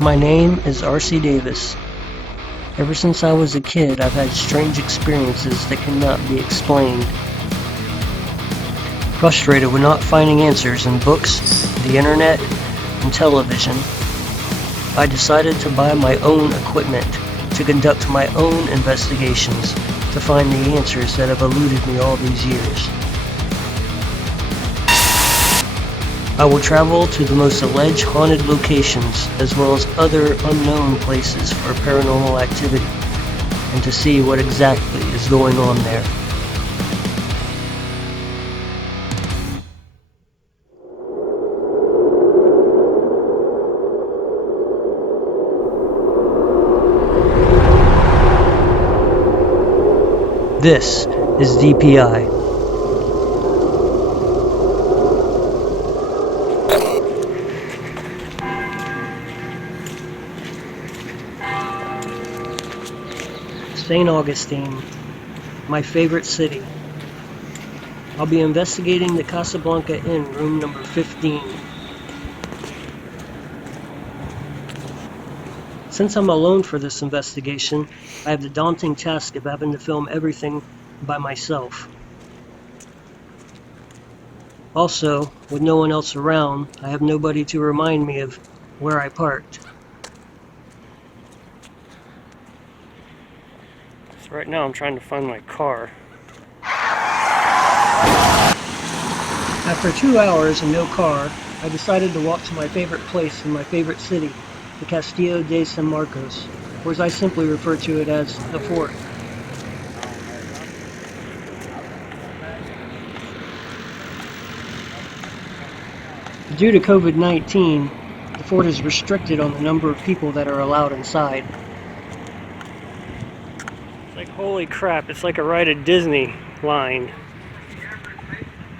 My name is R.C. Davis. Ever since I was a kid, I've had strange experiences that cannot be explained. Frustrated with not finding answers in books, the internet, and television, I decided to buy my own equipment to conduct my own investigations to find the answers that have eluded me all these years. I will travel to the most alleged haunted locations as well as other unknown places for paranormal activity and to see what exactly is going on there. This is DPI. St. Augustine, my favorite city. I'll be investigating the Casablanca Inn Room number 15. Since I'm alone for this investigation, I have the daunting task of having to film everything by myself. Also, with no one else around, I have nobody to remind me of where I parked. So right now I'm trying to find my car. After 2 hours and no car, I decided to walk to my favorite place in my favorite city, the Castillo de San Marcos, or as I simply refer to it as the fort. Due to COVID-19, the fort is restricted on the number of people that are allowed inside. It's like, holy crap, it's like a ride at Disney line.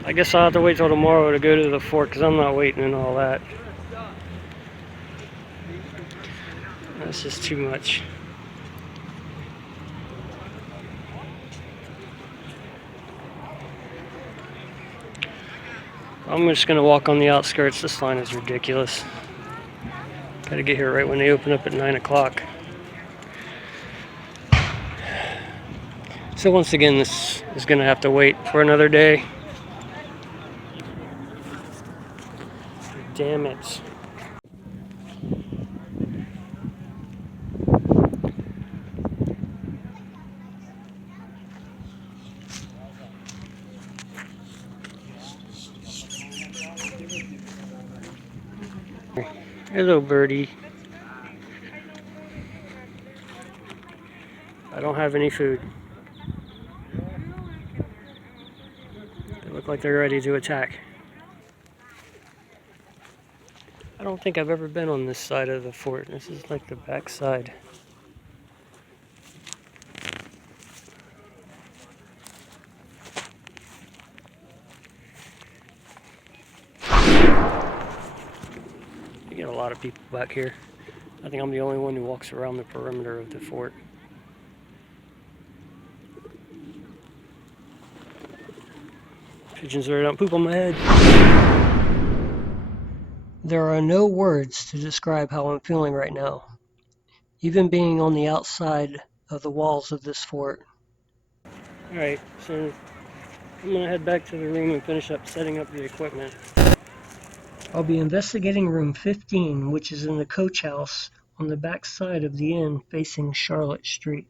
I guess I'll have to wait till tomorrow to go to the fort because I'm not waiting and all that. That's just too much. I'm just going to walk on the outskirts. This line is ridiculous. Gotta get here right when they open up at 9 o'clock. So once again, this is going to have to wait for another day. Damn it. Hello, birdie. I don't have any food. They look like they're ready to attack. I don't think I've ever been on this side of the fort. This is like the back side. You get a lot of people back here. I think I'm the only one who walks around the perimeter of the fort. Pigeons are don't poop on my head. There are no words to describe how I'm feeling right now, even being on the outside of the walls of this fort. Alright, so I'm gonna head back to the room and finish up setting up the equipment. I'll be investigating room 15, which is in the coach house on the back side of the inn facing Charlotte Street.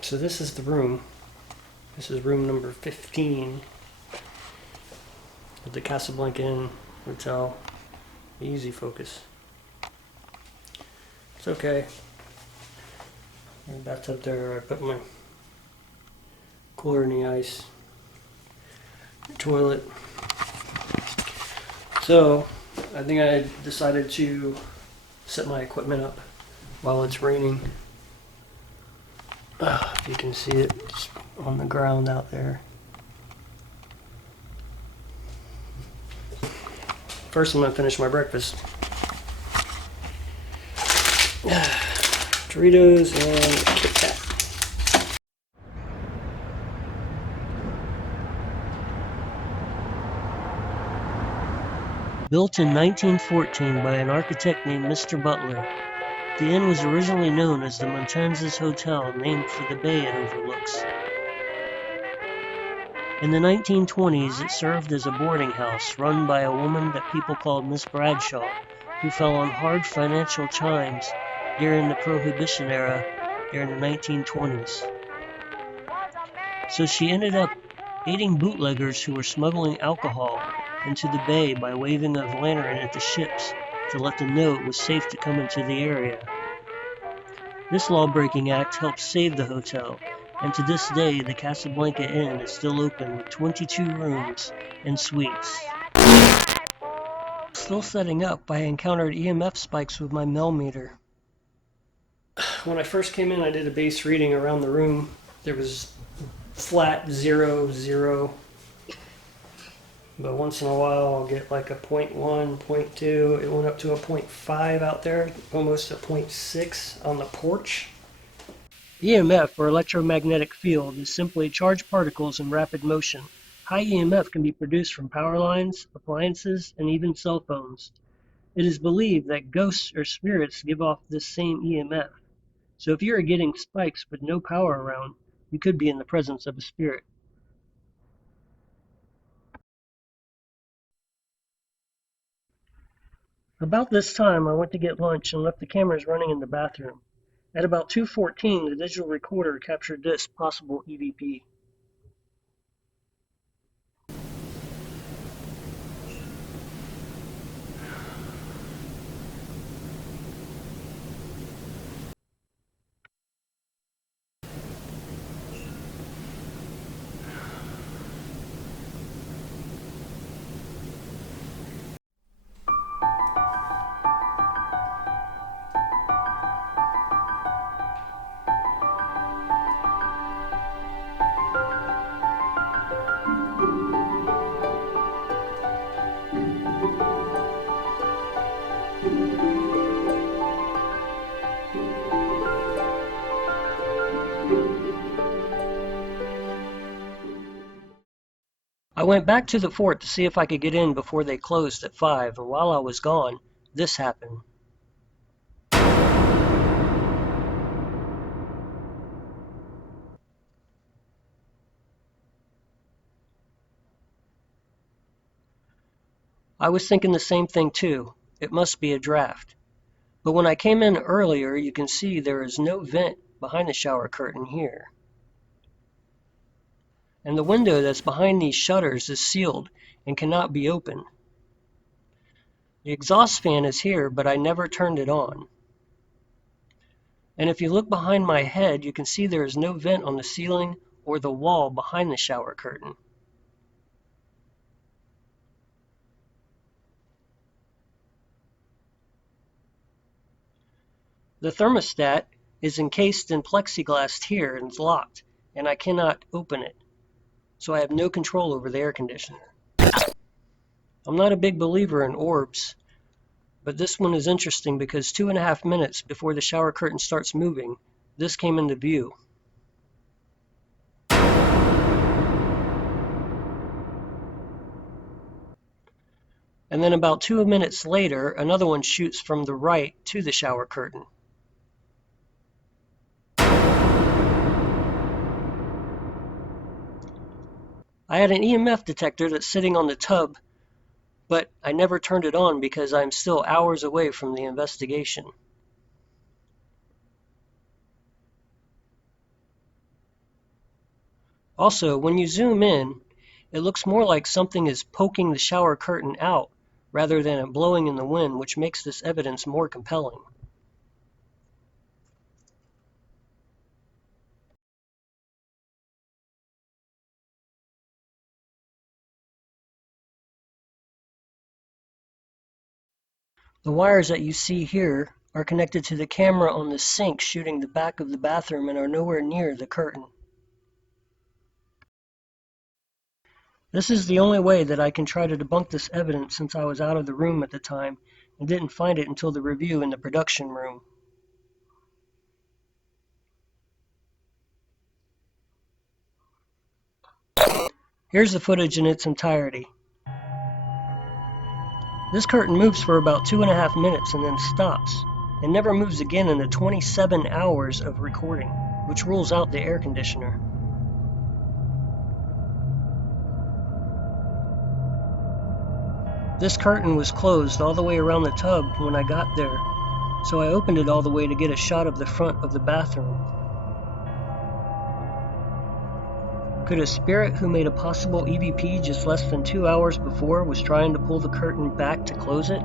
So this is the room. This is room number 15 of the Casablanca Inn Hotel. Easy focus. It's okay. Bathtub there. I put my cooler in the ice. Toilet. So I think I decided to set my equipment up while it's raining. If you can see it, it's on the ground out there. First, I'm going to finish my breakfast. Doritos and Kit Kat. Built in 1914 by an architect named Mr. Butler, the inn was originally known as the Montanzas Hotel, named for the bay it overlooks. In the 1920s, it served as a boarding house run by a woman that people called Miss Bradshaw, who fell on hard financial times during the Prohibition era during the 1920s. So she ended up aiding bootleggers who were smuggling alcohol into the bay by waving a lantern at the ships to let them know it was safe to come into the area. This law-breaking act helped save the hotel, and to this day the Casablanca Inn is still open with 22 rooms and suites. Still setting up, I encountered EMF spikes with my Mel meter. When I first came in, I did a base reading around the room. There was flat 0, 0. But once in a while, I'll get like a 0.1, 0.2. It went up to a 0.5 out there, almost a 0.6 on the porch. EMF, or electromagnetic field, is simply charged particles in rapid motion. High EMF can be produced from power lines, appliances, and even cell phones. It is believed that ghosts or spirits give off this same EMF. So if you are getting spikes but no power around, you could be in the presence of a spirit. About this time, I went to get lunch and left the cameras running in the bathroom. At about 2:14, the digital recorder captured this possible EVP. I went back to the fort to see if I could get in before they closed at 5, and while I was gone, this happened. I was thinking the same thing too. It must be a draft. But when I came in earlier, you can see there is no vent behind the shower curtain here. And the window that's behind these shutters is sealed and cannot be opened. The exhaust fan is here, but I never turned it on. And if you look behind my head, you can see there is no vent on the ceiling or the wall behind the shower curtain. The thermostat is encased in plexiglass here and is locked, and I cannot open it, so I have no control over the air conditioner. I'm not a big believer in orbs, but this one is interesting because 2.5 minutes before the shower curtain starts moving, this came into view. And then about 2 minutes later, another one shoots from the right to the shower curtain. I had an EMF detector that's sitting on the tub, but I never turned it on because I'm still hours away from the investigation. Also, when you zoom in, it looks more like something is poking the shower curtain out rather than it blowing in the wind, which makes this evidence more compelling. The wires that you see here are connected to the camera on the sink shooting the back of the bathroom and are nowhere near the curtain. This is the only way that I can try to debunk this evidence since I was out of the room at the time and didn't find it until the review in the production room. Here's the footage in its entirety. This curtain moves for about 2.5 minutes and then stops, and never moves again in the 27 hours of recording, which rules out the air conditioner. This curtain was closed all the way around the tub when I got there, so I opened it all the way to get a shot of the front of the bathroom. Could a spirit who made a possible EVP just less than 2 hours before was trying to pull the curtain back to close it?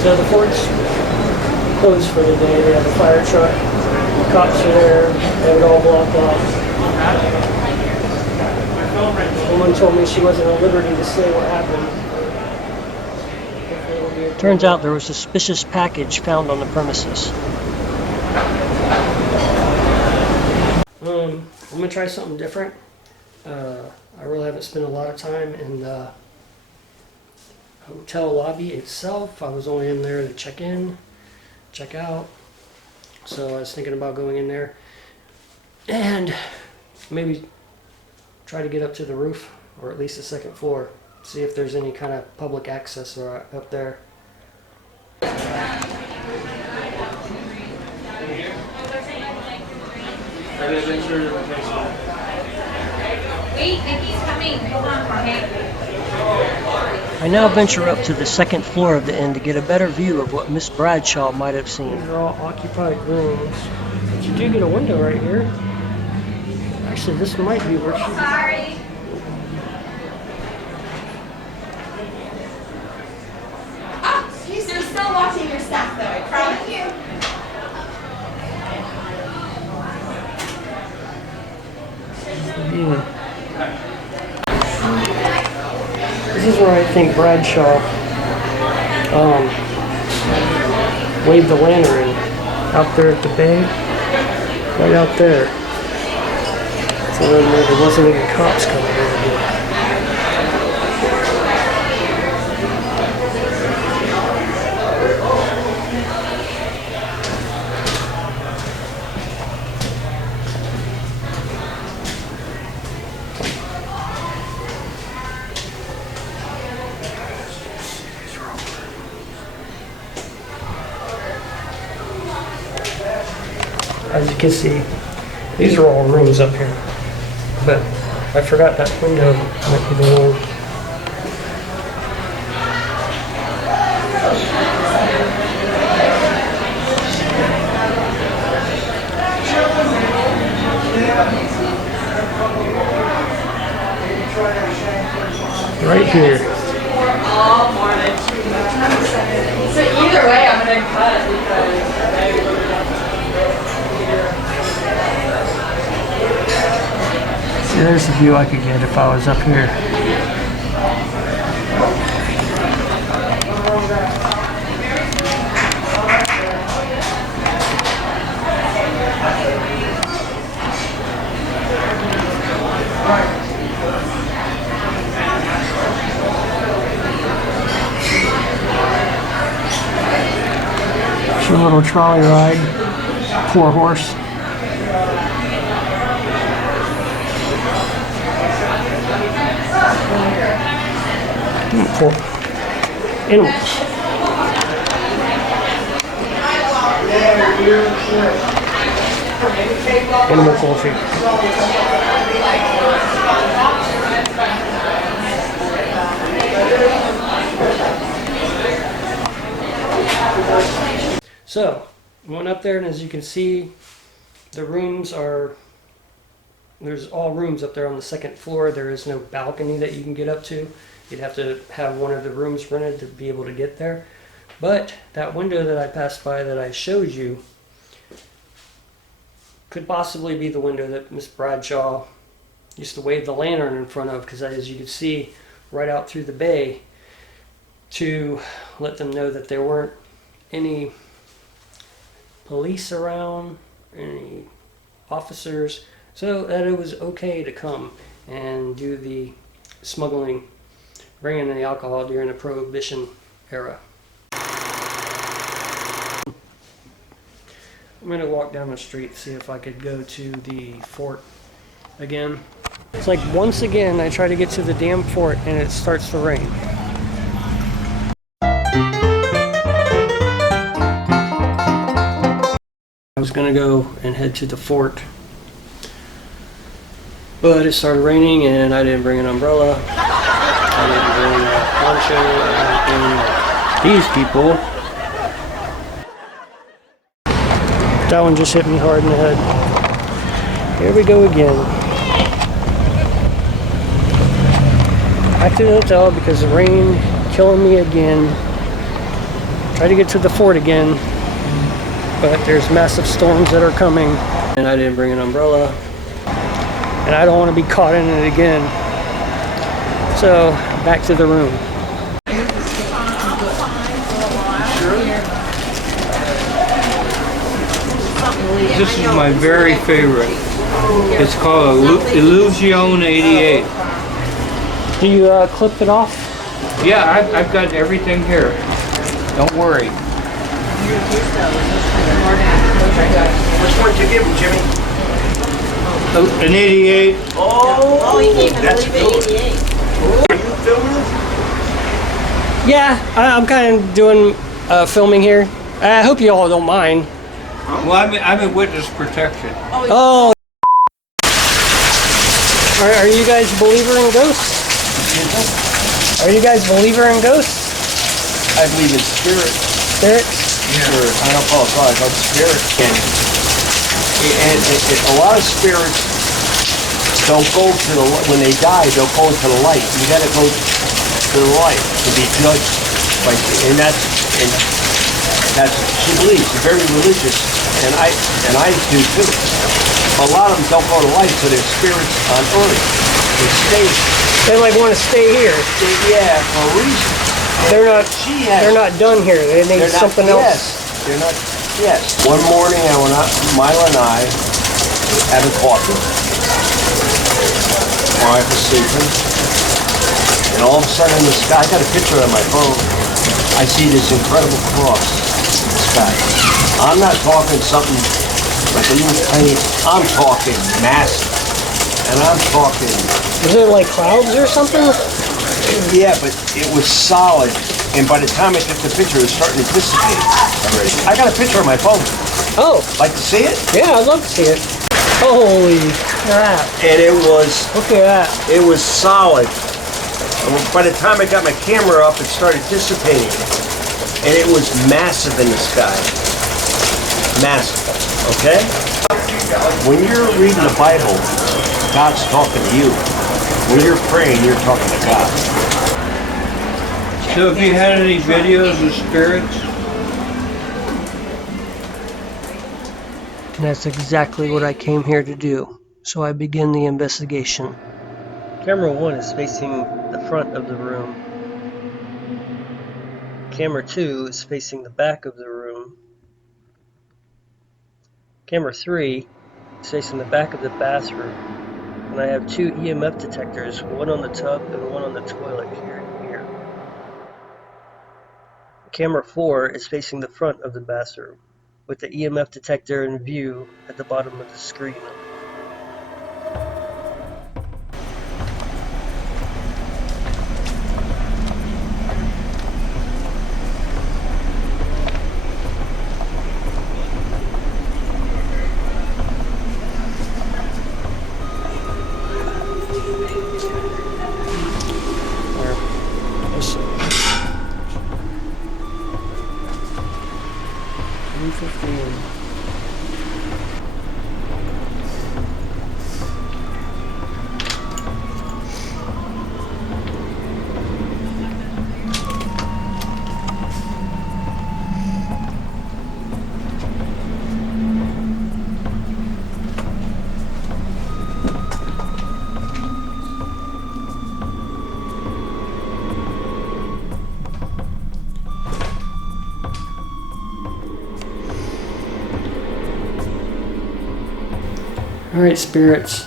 So the fort's closed for the day. They have a fire truck, the cops are there, they have it all blocked off. Someone told me she wasn't at liberty to say what happened. Turns out there was a suspicious package found on the premises. I'm gonna try something different. I really haven't spent a lot of time in the hotel lobby itself. I was only in there to check in, check out. So I was thinking about going in there and maybe try to get up to the roof, or at least the second floor, see if there's any kind of public access up there. Wait, Nikki's coming. Hold on, Jorge. I now venture up to the second floor of the inn to get a better view of what Miss Bradshaw might have seen. These are all occupied rooms. But you do get a window right here. Actually, this might be where she... Sorry. Oh, excuse me. I'm still watching your staff, though. I promise you. This is where I think Bradshaw waved the lantern out there at the bay, right out there. So then there wasn't any cops coming over here. As you can see, these are all rooms up here, but I forgot that window might be the one. Right here. All morning. So either way, I'm gonna cut because There's the view I could get if I was up here. It's a little trolley ride. Poor horse. Poor animals. Animal cruelty. So, went up there, and as you can see, the rooms are, there's all rooms up there on the second floor. There is no balcony that you can get up to. You'd have to have one of the rooms rented to be able to get there. But that window that I passed by that I showed you could possibly be the window that Miss Bradshaw used to wave the lantern in front of, because as you can see right out through the bay, to let them know that there weren't any police around, any officers, so that it was okay to come and do the smuggling, bringing in the alcohol during the Prohibition era. I'm going to walk down the street, see if I could go to the fort again. It's like once again I try to get to the damn fort and it starts to rain. I was going to go and head to the fort, but it started raining and I didn't bring an umbrella. I didn't bring a poncho or anything like these people. That one just hit me hard in the head. Here we go again. Back to the hotel because the rain killing me again. Try to get to the fort again, but there's massive storms that are coming, and I didn't bring an umbrella, and I don't want to be caught in it again. So back to the room. This is my very favorite. It's called Illusion 88. Do you clip it off? Yeah, I've got everything here. Don't worry. Which one did you give him, Jimmy? An 88. Oh, he gave him that's a good. 88. Are you filming this? Yeah, I'm kind of doing filming here. I hope you all don't mind. Well, I'm in witness protection. Oh. Are you guys believer in ghosts? Are you guys believer in ghosts? I believe in spirit. Spirits? Spirit. I don't call it God, I call it spirit. And a lot of spirits don't go to the, when they die, they'll go to the light. You gotta go to the light to be judged. And that's she believes. She's very religious, and I do too. A lot of them don't go to light, so they're spirits on earth. They stay. They like want to stay here. Yeah, for a reason. They're not done here. They need something else. Yes, they're not. Yes. One morning, I went out, Mila and I having coffee. My wife was sleeping, and all of a sudden in the sky, I got a picture on my phone. I see this incredible cross in the sky. I'm not talking something like a little tiny. I'm talking massive, and I'm talking. Is it like clouds or something? Yeah, but it was solid, and by the time I took the picture, it was starting to dissipate already. I got a picture on my phone. Oh. Like to see it? Yeah, I'd love to see it. Holy crap. And it was... Look at that. It was solid. And by the time I got my camera up, it started dissipating. And it was massive in the sky. Massive. Okay? When you're reading the Bible, God's talking to you. When you're praying, you're talking to God. So have you had any videos of spirits? And that's exactly what I came here to do. So I begin the investigation. Camera 1 is facing the front of the room. Camera 2 is facing the back of the room. Camera 3 is facing the back of the bathroom. And I have 2 EMF detectors, one on the tub and one on the toilet here and here. Camera 4 is facing the front of the bathroom, with the EMF detector in view at the bottom of the screen. Alright, spirits.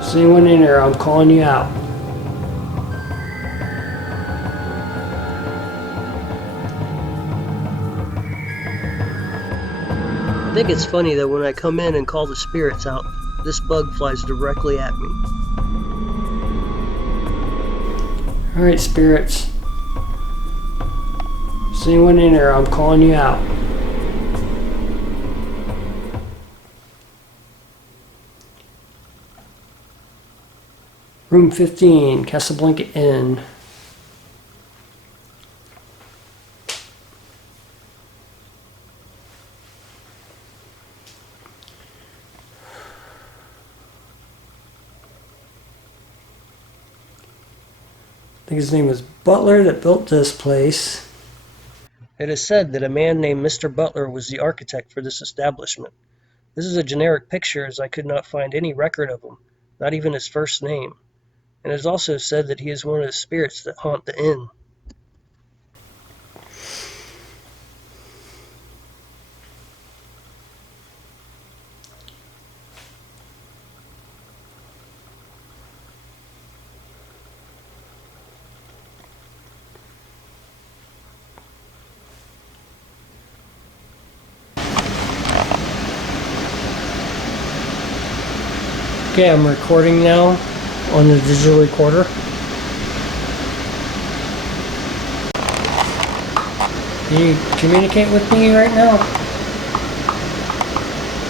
Is anyone in there? I'm calling you out. I think it's funny that when I come in and call the spirits out, this bug flies directly at me. Alright, spirits. Is anyone in there? I'm calling you out. Room 15, Casablanca Inn. I think his name was Butler that built this place. It is said that a man named Mr. Butler was the architect for this establishment. This is a generic picture as I could not find any record of him, not even his first name. And it is also said that he is one of the spirits that haunt the inn. Okay, I'm recording now on the digital recorder. Can you communicate with me right now?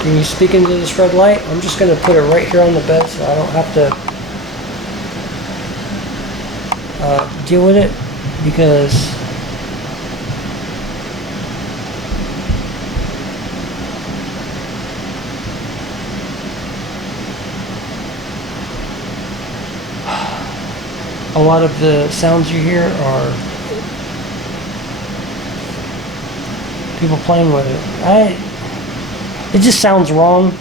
Can you speak into this red light? I'm just going to put it right here on the bed so I don't have to deal with it, because a lot of the sounds you hear are people playing with it. It just sounds wrong.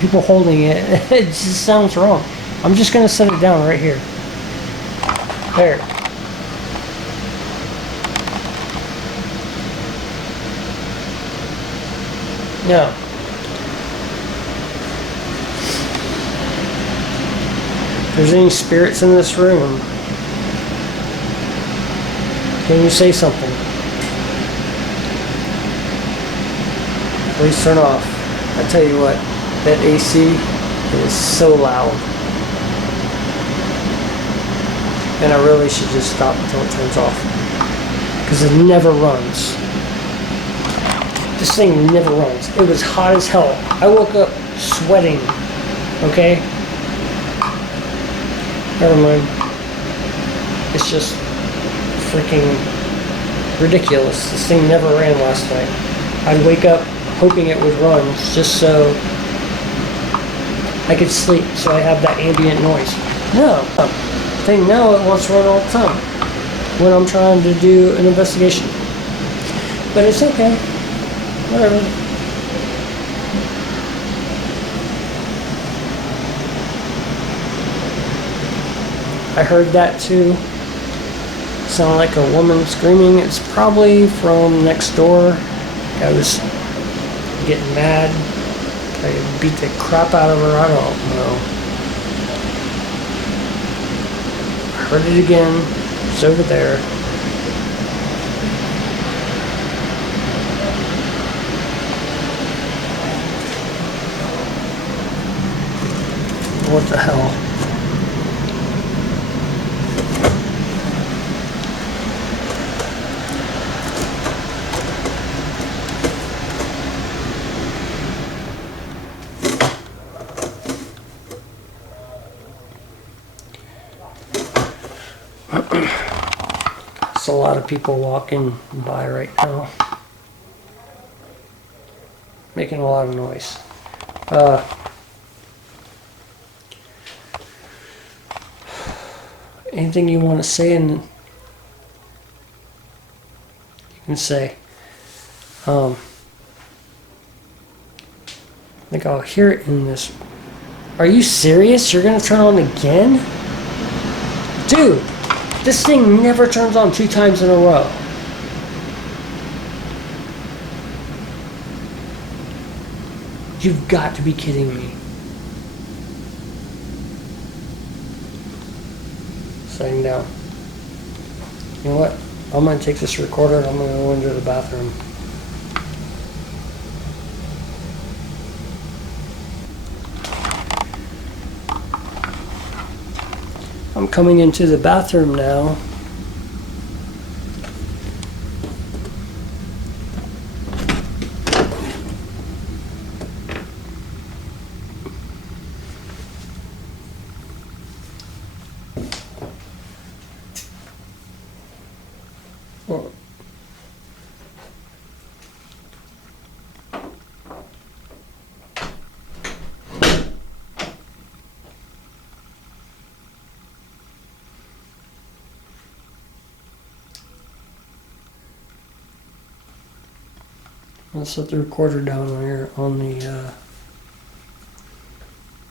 People holding it. It just sounds wrong. I'm just gonna set it down right here. There. Now, if there's any spirits in this room, can you say something? Please turn off. I tell you what, that AC is so loud. And I really should just stop until it turns off, because it never runs. This thing never runs. It was hot as hell. I woke up sweating. Okay? Never mind. It's just freaking ridiculous. This thing never ran last night. I'd wake up hoping it would run just so I could sleep, so I have that ambient noise. No. Now it wants to run all the time when I'm trying to do an investigation. But it's okay. Whatever. I heard that too. Sounded like a woman screaming. It's probably from next door. I was getting mad. I beat the crap out of her. I don't know. I heard it again. It's over there. What the hell? There's a lot of people walking by right now. Making a lot of noise. Anything you want to say, and you can say. I think I'll hear it in this. Are you serious? You're gonna turn on again? Dude, this thing never turns on 2 times in a row. You've got to be kidding me. Sitting down. You know what? I'm going to take this recorder and I'm going to go into the bathroom. I'm coming into the bathroom now. Well, I'll set the recorder down here on the, I'm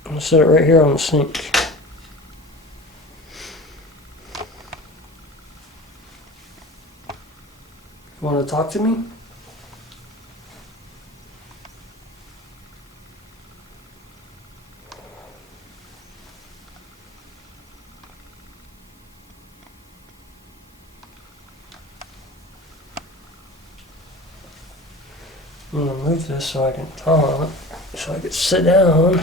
going to set it right here on the sink. You want to talk to me? I'm going to move this so I can talk, so I can sit down.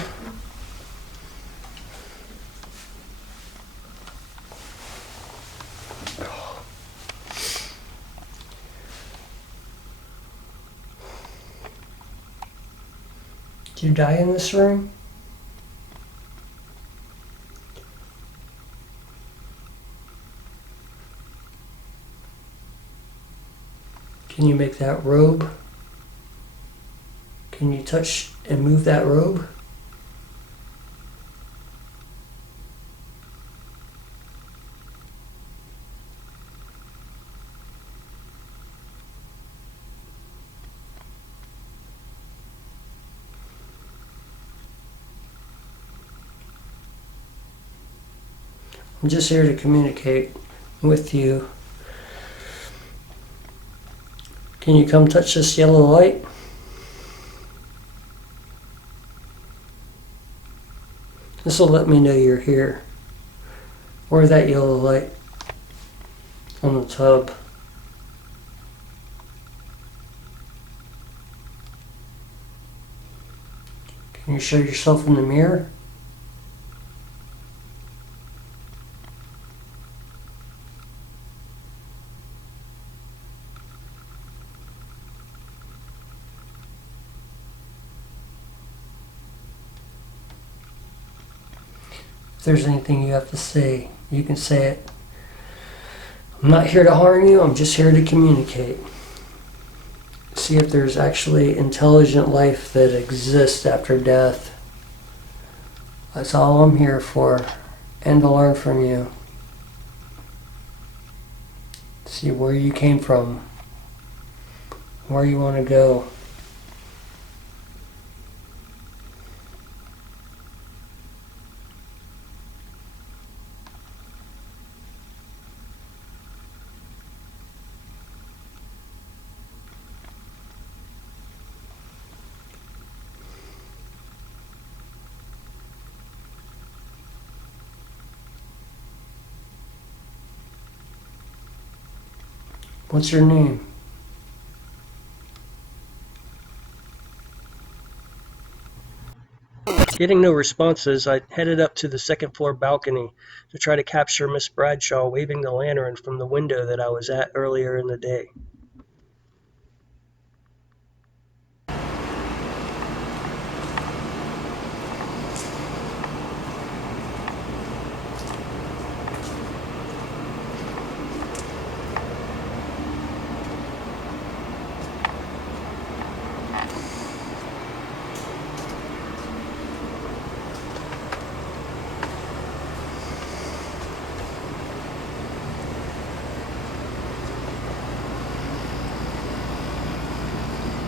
Did you die in this room? Can you make that robe? Can you touch and move that robe? I'm just here to communicate with you. Can you come touch this yellow light? This will let me know you're here. Or that yellow light on the tub. Can you show yourself in the mirror? If there's anything you have to say, you can say it. I'm not here to harm you, I'm just here to communicate. See if there's actually intelligent life that exists after death. That's all I'm here for, and to learn from you. See where you came from, where you want to go. What's your name? Getting no responses, I headed up to the second floor balcony to try to capture Miss Bradshaw waving the lantern from the window that I was at earlier in the day.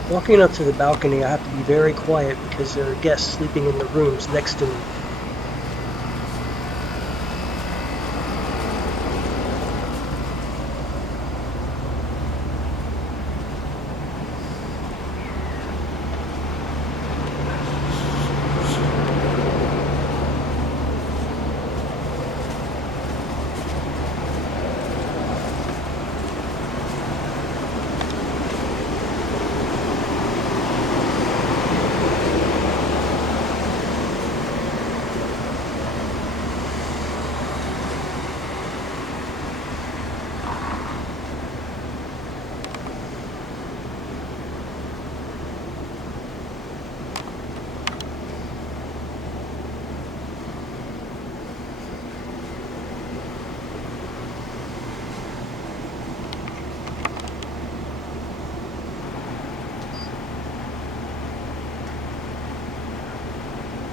Walking up to the balcony, I have to be very quiet because there are guests sleeping in the rooms next to me.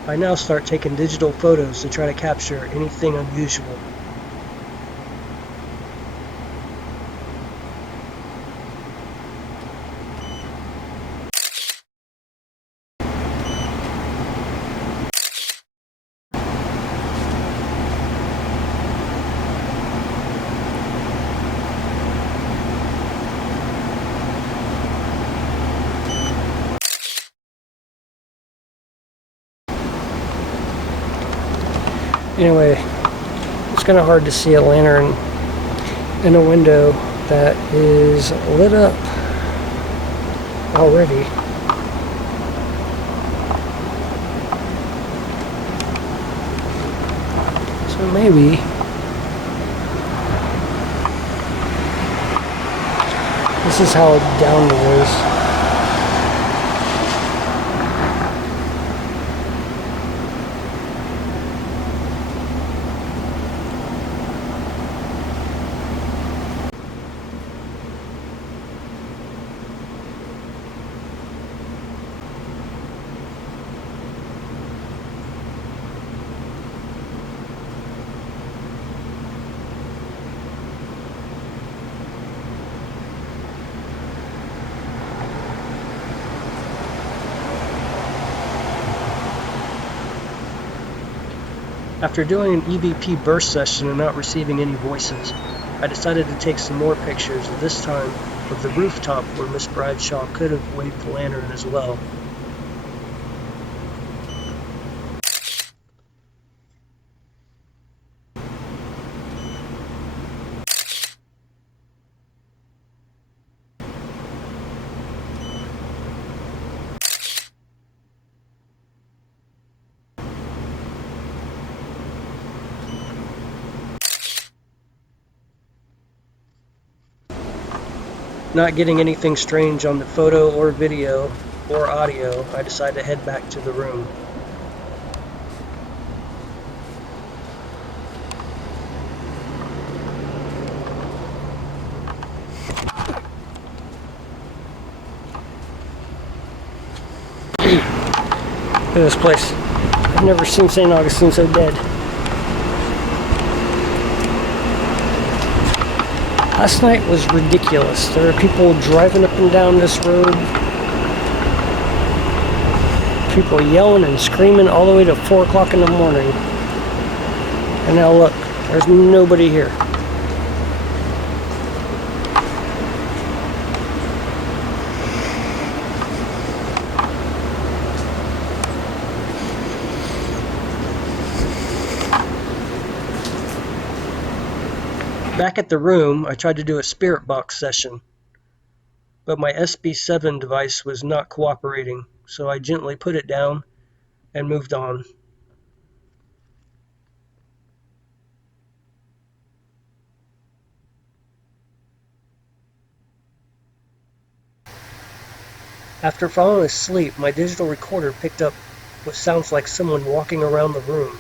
I now start taking digital photos to try to capture anything unusual. Anyway, it's kind of hard to see a lantern in a window that is lit up already. So maybe this is how down it is. After doing an EVP burst session and not receiving any voices, I decided to take some more pictures, this time of the rooftop where Miss Bradshaw could have waved the lantern as well. Not getting anything strange on the photo or video or audio, I decided to head back to the room. Look at this place. I've never seen St. Augustine so dead. Last night was ridiculous. There are people driving up and down this road. People yelling and screaming all the way to 4 o'clock in the morning. And now look, there's nobody here. Back at the room, I tried to do a spirit box session, but my SB7 device was not cooperating, so I gently put it down and moved on. After falling asleep, my digital recorder picked up what sounds like someone walking around the room.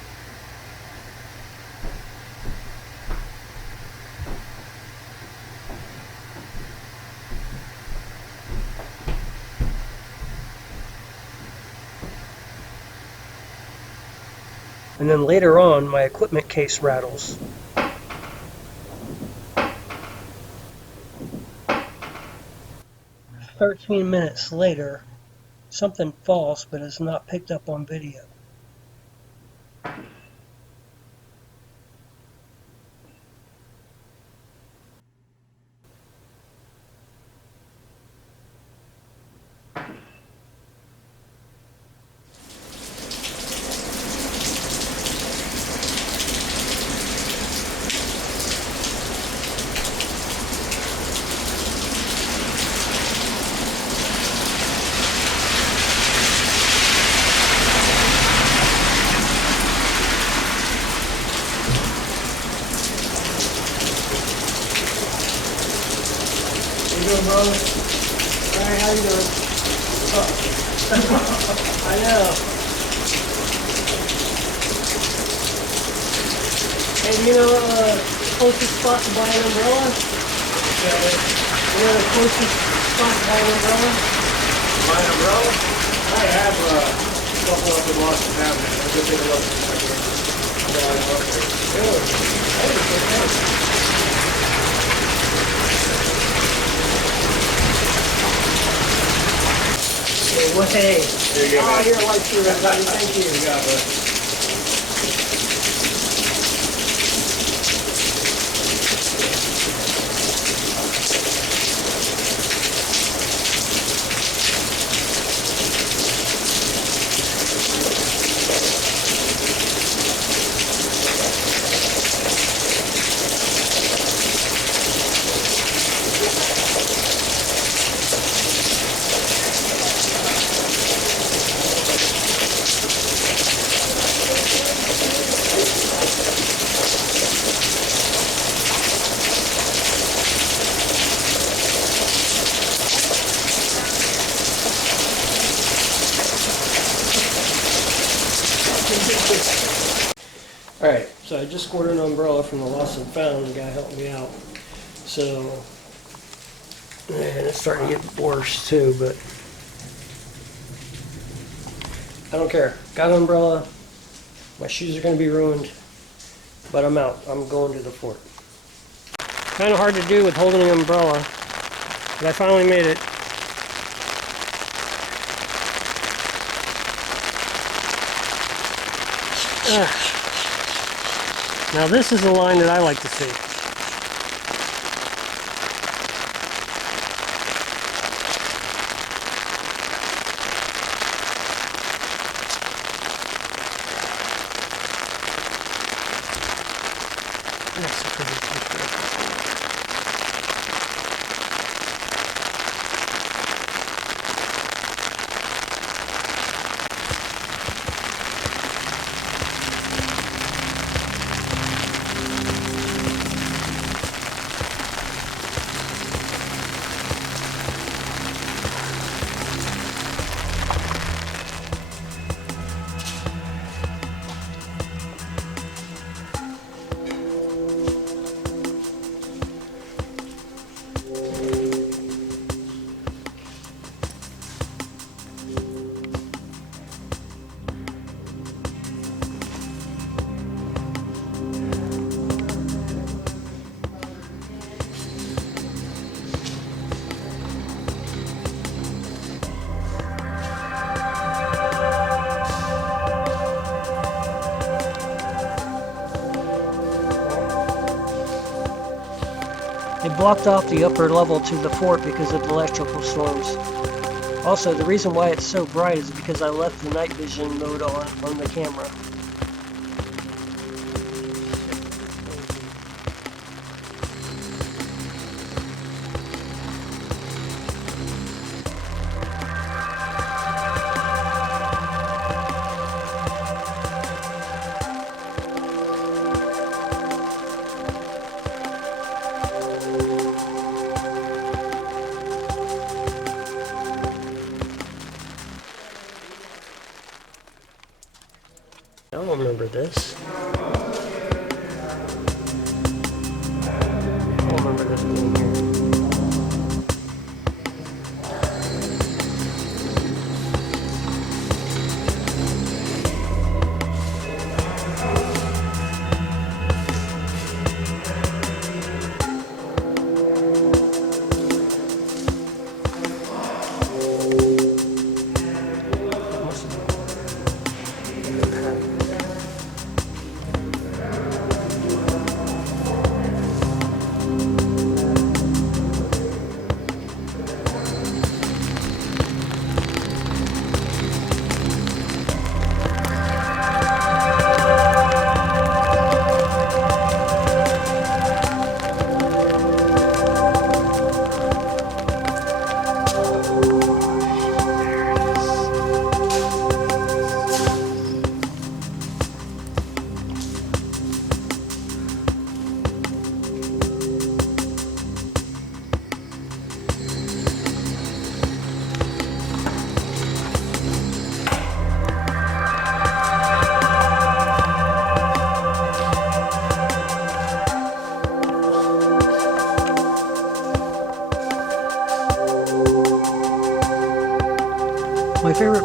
And then later on, my equipment case rattles. "13 minutes later, something falls but is not picked up on video. How you doing, brother? Alright, how you doing? I know. Hey, do you know the closest spot to buy an umbrella? Yeah. You know the closest spot to buy an umbrella? Buy an umbrella? I have a couple up in Boston Avenue. I'll go take a look. Really? That is okay. Well, hey. Here you go, man. You're a lifesaver, everybody. Thank you. You got it. Alright, so I just ordered an umbrella from the Lost and Found. The guy helped me out. So, and it's starting to get worse too, but I don't care. Got an umbrella. My shoes are going to be ruined, but I'm out. I'm going to the fort. Kind of hard to do with holding an umbrella, but I finally made it. Now this is the line that I like to see. That's a pretty picture. They blocked off the upper level to the fort because of the electrical storms. Also, the reason why it's so bright is because I left the night vision mode on the camera.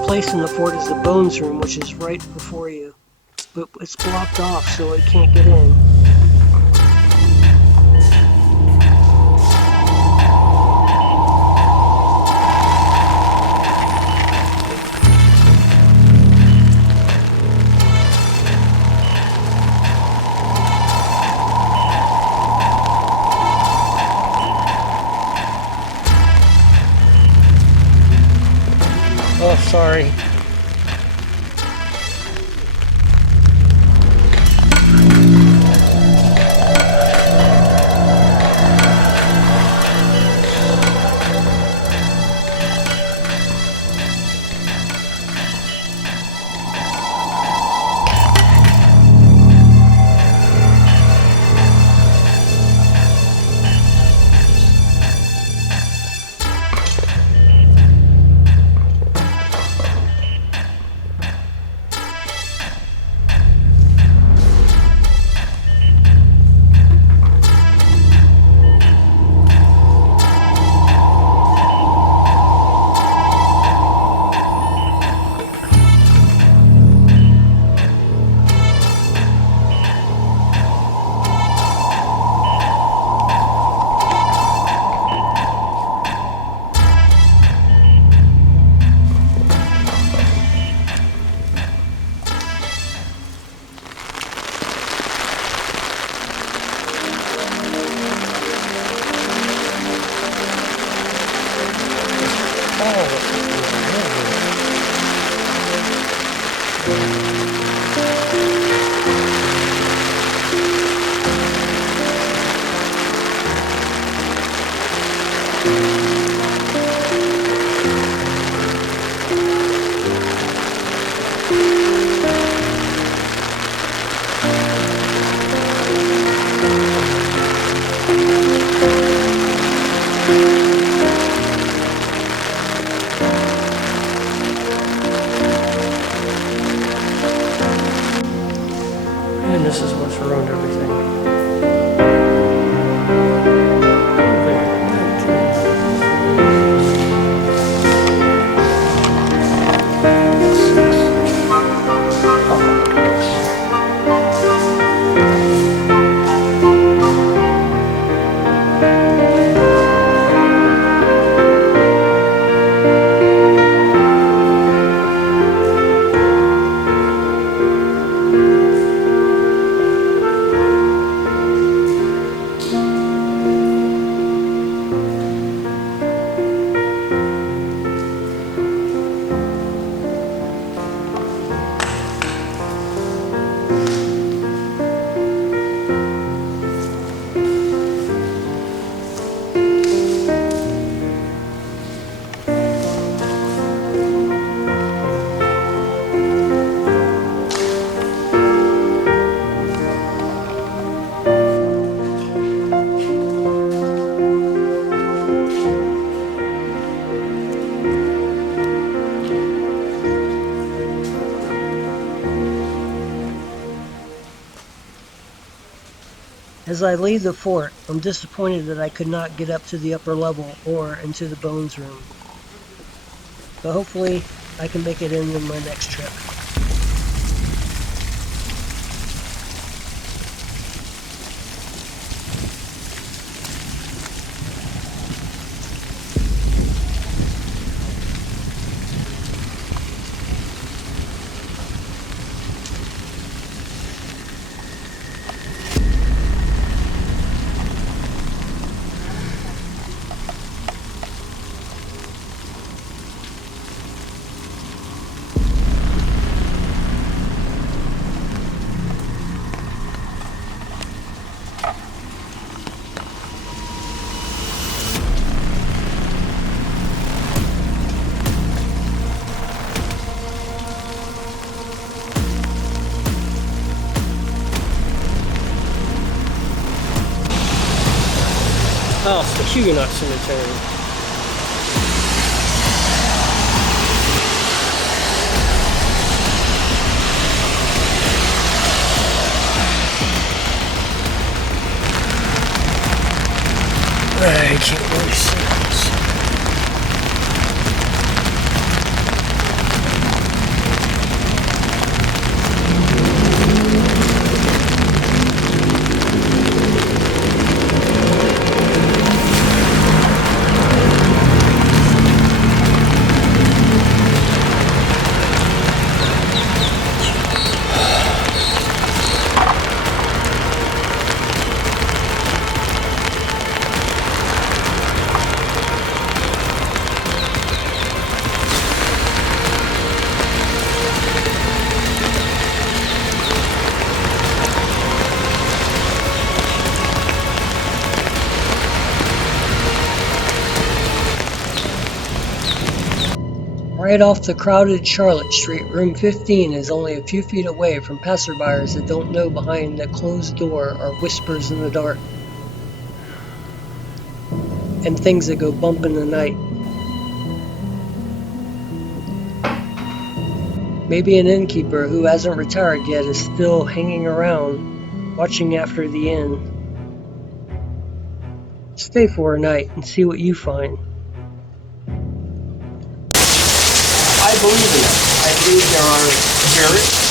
place in the fort is the Bones Room, which is right before you. But it's blocked off, so it can't get in. Oh, sorry. And this is what's ruined everything. As I leave the fort, I'm disappointed that I could not get up to the upper level or into the Bones Room. But hopefully I can make it in my next trip. Oh, it's the Huguenot Cemetery. I can't really see this. Right off the crowded Charlotte Street, room 15 is only a few feet away from passerbyers that don't know behind the closed door are whispers in the dark and things that go bump in the night. Maybe an innkeeper who hasn't retired yet is still hanging around, watching after the inn. Stay for a night and see what you find. I believe in it. I believe there are spirits.